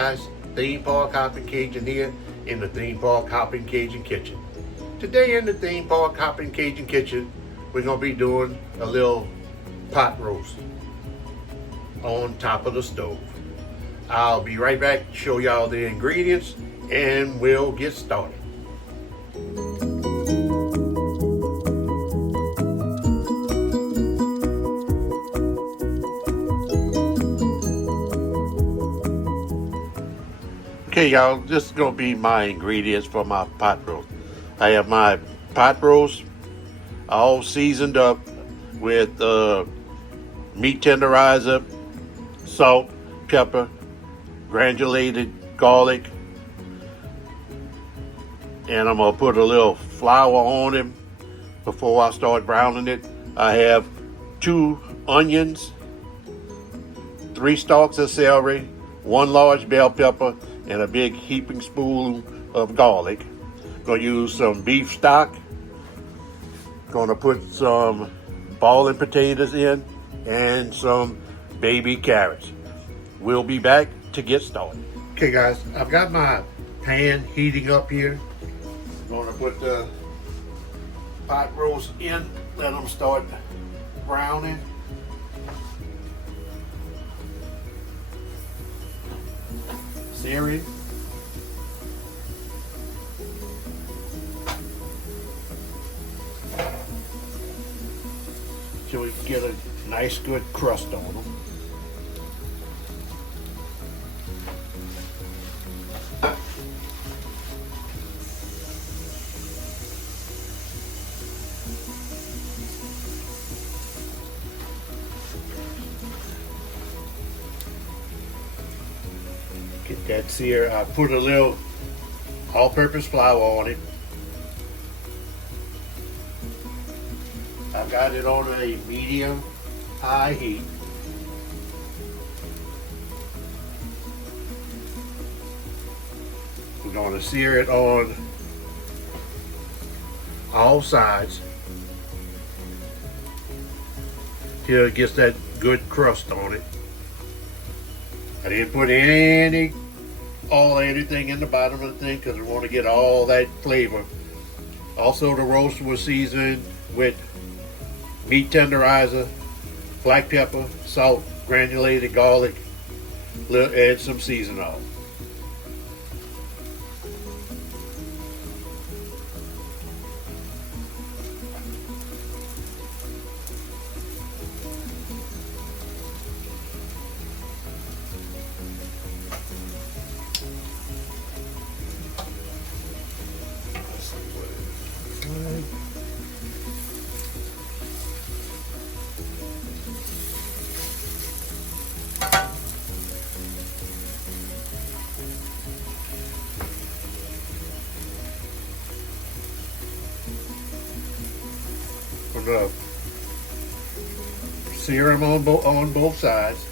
guys, Theme Park Hopping Cajun here in the Theme Park Hopping Cajun kitchen. Today in the Theme Park Hopping Cajun kitchen, we're going to be doing a little pot roast on top of the stove. I'll be right back to show y'all the ingredients and we'll get started. Okay, y'all, this is going to be my ingredients for my pot roast. I have my pot roast all seasoned up with meat tenderizer, salt, pepper, granulated garlic, and I'm going to put a little flour on it before I start browning it. I have 2 onions, 3 stalks of celery, 1 large bell pepper, and a big heaping spoon of garlic. Gonna use some beef stock. Gonna put some boiling potatoes in and some baby carrots. We'll be back to get started. Okay guys, I've got my pan heating up here. I'm gonna put the pot roast in, let them start browning. Searing. So we can get a nice good crust on them. Get that sear. I put a little all-purpose flour on it. I've got it on a medium-high heat. We're going to sear it on all sides till it gets that good crust on it. I didn't put anything in the bottom of the thing because we want to get all that flavor. Also, the roast was seasoned with meat tenderizer, black pepper, salt, granulated garlic, and some seasoning oil. I'm gonna sear them on both sides.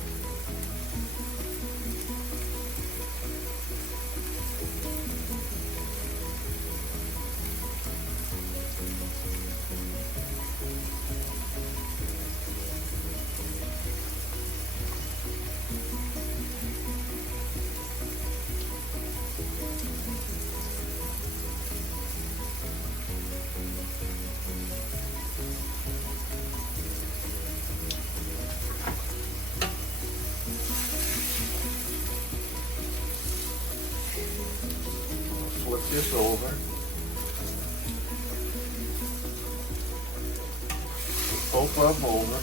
Flip this over. Both of them over.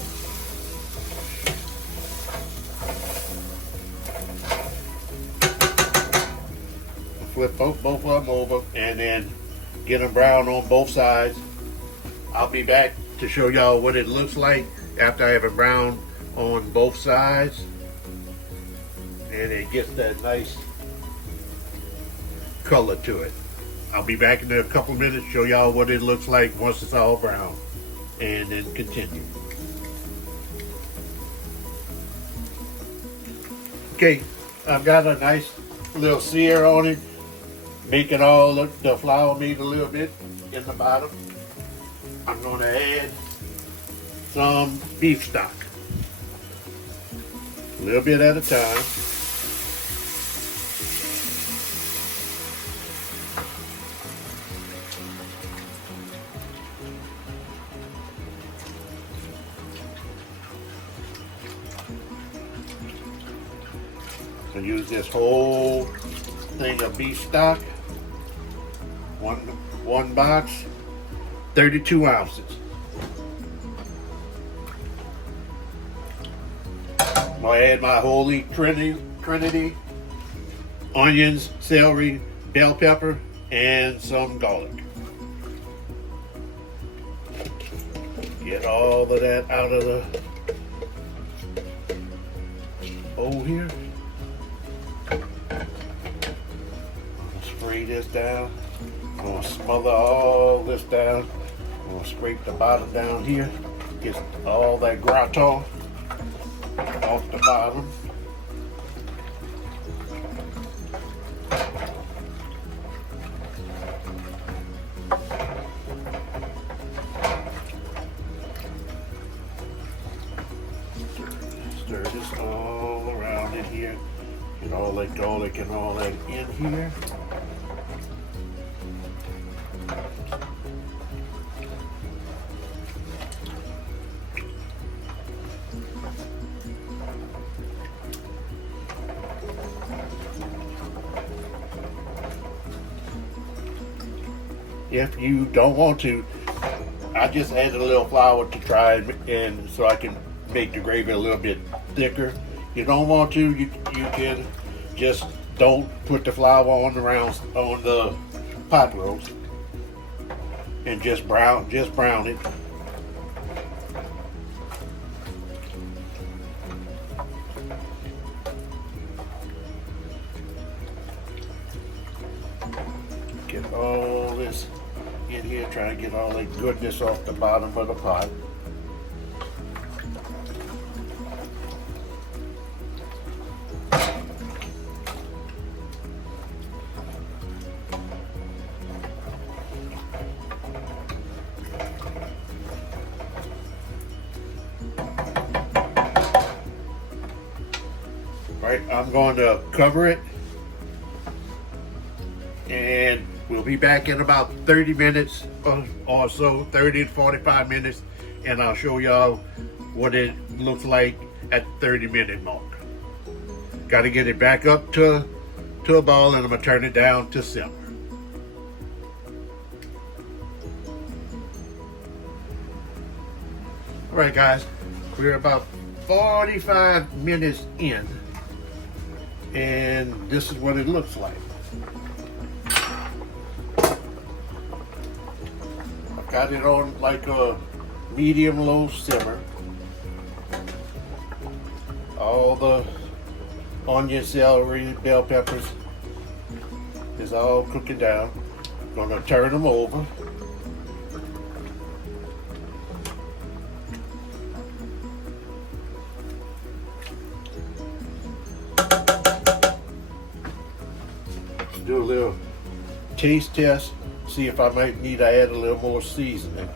Flip both of them over and then get them brown on both sides. I'll be back to show y'all what it looks like after I have it brown on both sides. And it gets that nice color to it. I'll be back in a couple minutes to show y'all what it looks like once it's all brown, and then continue. Okay, I've got a nice little sear on it, making all the flour meet a little bit in the bottom. I'm going to add some beef stock, a little bit at a time. I use this whole thing of beef stock. One box, 32 ounces. I'm gonna add my holy trinity, onions, celery, bell pepper, and some garlic. Get all of that out of the bowl here. Spray this down. I'm gonna smother all this down. I'm gonna scrape the bottom down here. Get all that gratin off the bottom. Stir this all around in here. Get all that garlic and all that in here. If you don't want to, I just added a little flour to try and so I can make the gravy a little bit thicker. You don't want to, you can just don't put the flour on the pot roast and just brown it. Get all this in here, try to get all that goodness off the bottom of the pot. All right, I'm going to cover it, and we'll be back in about 30 minutes or so, 30 to 45 minutes, and I'll show y'all what it looks like at the 30-minute mark. Got to get it back up to a boil, and I'm going to turn it down to simmer. All right, guys, we're about 45 minutes in, and this is what it looks like. Got it on like a medium-low simmer. All the onion, celery, bell peppers is all cooking down. Gonna turn them over. Do a little taste test. See if I might need to add a little more seasoning.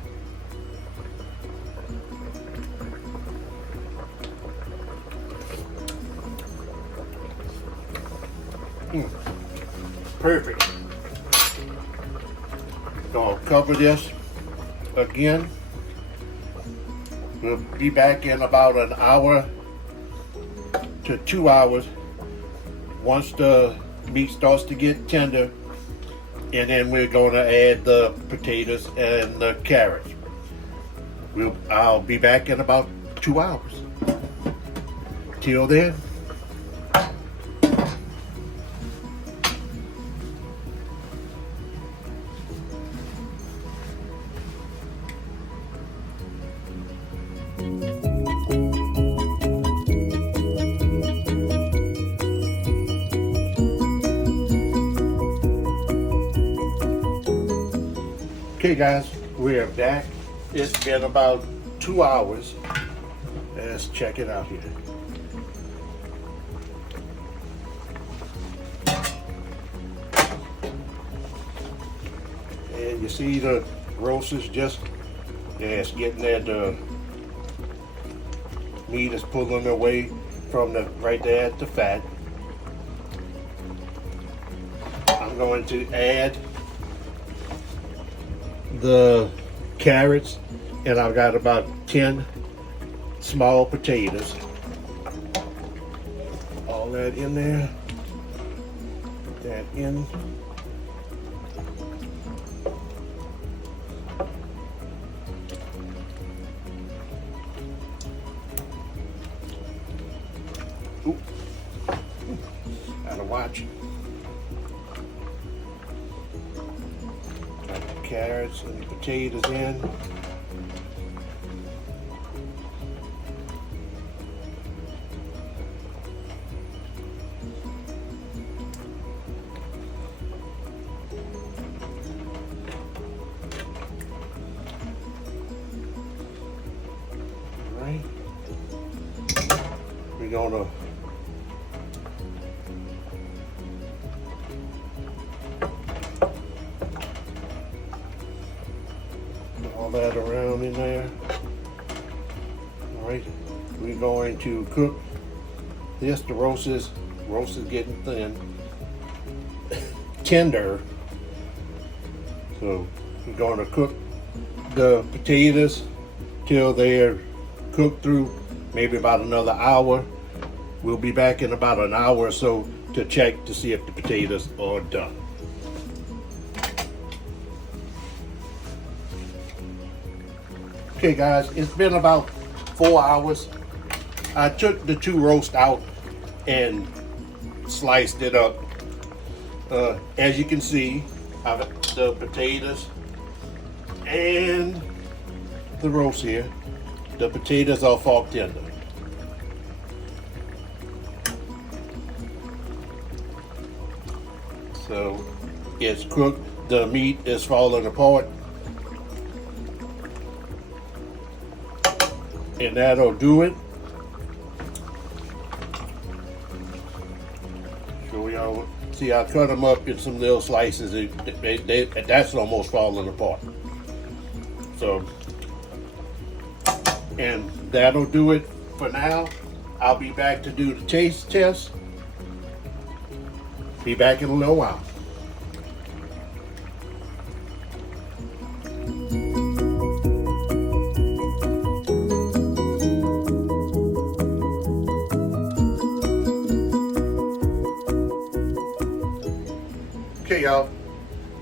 Perfect. Gonna cover this again. We'll be back in about an hour to 2 hours once the meat starts to get tender. And then we're going to add the potatoes and the carrots. I'll be back in about 2 hours. Till then. Okay guys, we're back. It's been about 2 hours. Let's check it out here. And you see the roast is just, it's getting there. The meat is pulling away from right there at the fat. I'm going to add the carrots, and I've got about 10 small potatoes. All all that in there. Put that in. Oop. Gotta watch it. Got the carrots and the potatoes in. Right. We're gonna put all that around in there. All right, we're going to cook this. The roast is getting thin, tender. So we're going to cook the potatoes till they're cooked through, maybe about another hour. We'll be back in about an hour or so to check to see if the potatoes are done. Okay guys, it's been about 4 hours. I took the two roast out and sliced it up. As you can see, the potatoes and the roast here, the potatoes are fork tender. So it's cooked, the meat is falling apart. And that'll do it. So y'all see, I cut them up in some little slices. That's almost falling apart. So, and that'll do it for now. I'll be back to do the taste test. Be back in a little while. Okay, y'all,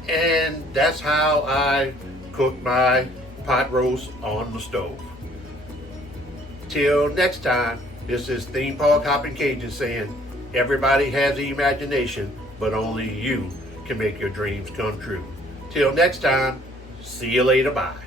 and that's how I cook my pot roast on the stove. Till next time, this is Theme Park Hoppin' Cajun saying, everybody has the imagination, but only you can make your dreams come true. Till next time, see you later, bye.